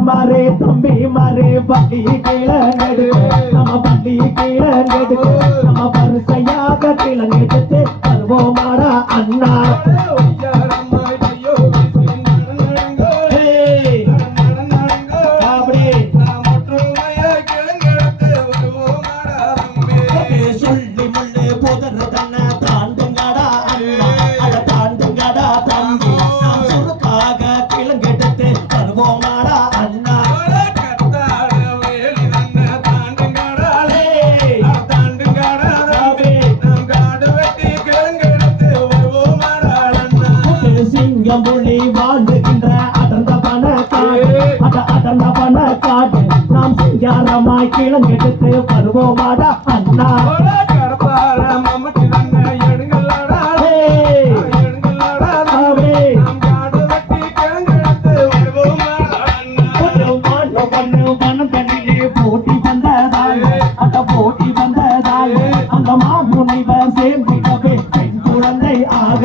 மாறே தம்பி மாறே பள்ளி கிழங்கெடு நம்ம பள்ளி கிழங்கெடு நம்ம வரிசையாக கிழங்கெடுத்து வருவோமாடா அண்ணா. புலி வாழ்ந்துகின்ற அடர்ந்த பண காடு அட அடர்ந்த பண காடு நாம் சிங்காரமாய் கிழங்கெடுத்து வருவோமாடா அண்ணா. புட்டு வந்ததால் அந்த மாமுனிவர் சேர்ந்திடவே பெண் குழந்தை ஆக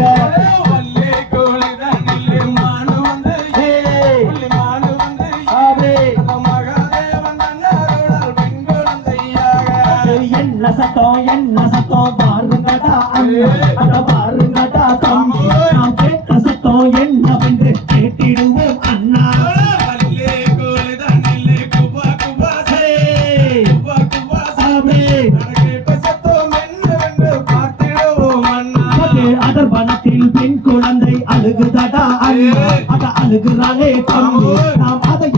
என்ன சத்தம் என்ன சத்தம் பாருங்கடா அண்ணா. அட பாருங்கடா தம்பி. நாம் கேட்ட சத்தம் என்னவென்று கேட்டிடுவோம் அண்ணா. ஏய், பெண் குழந்தை அழுகுதடா அண்ணா. அட அழுகுறாளே தம்பி. நாம் அதை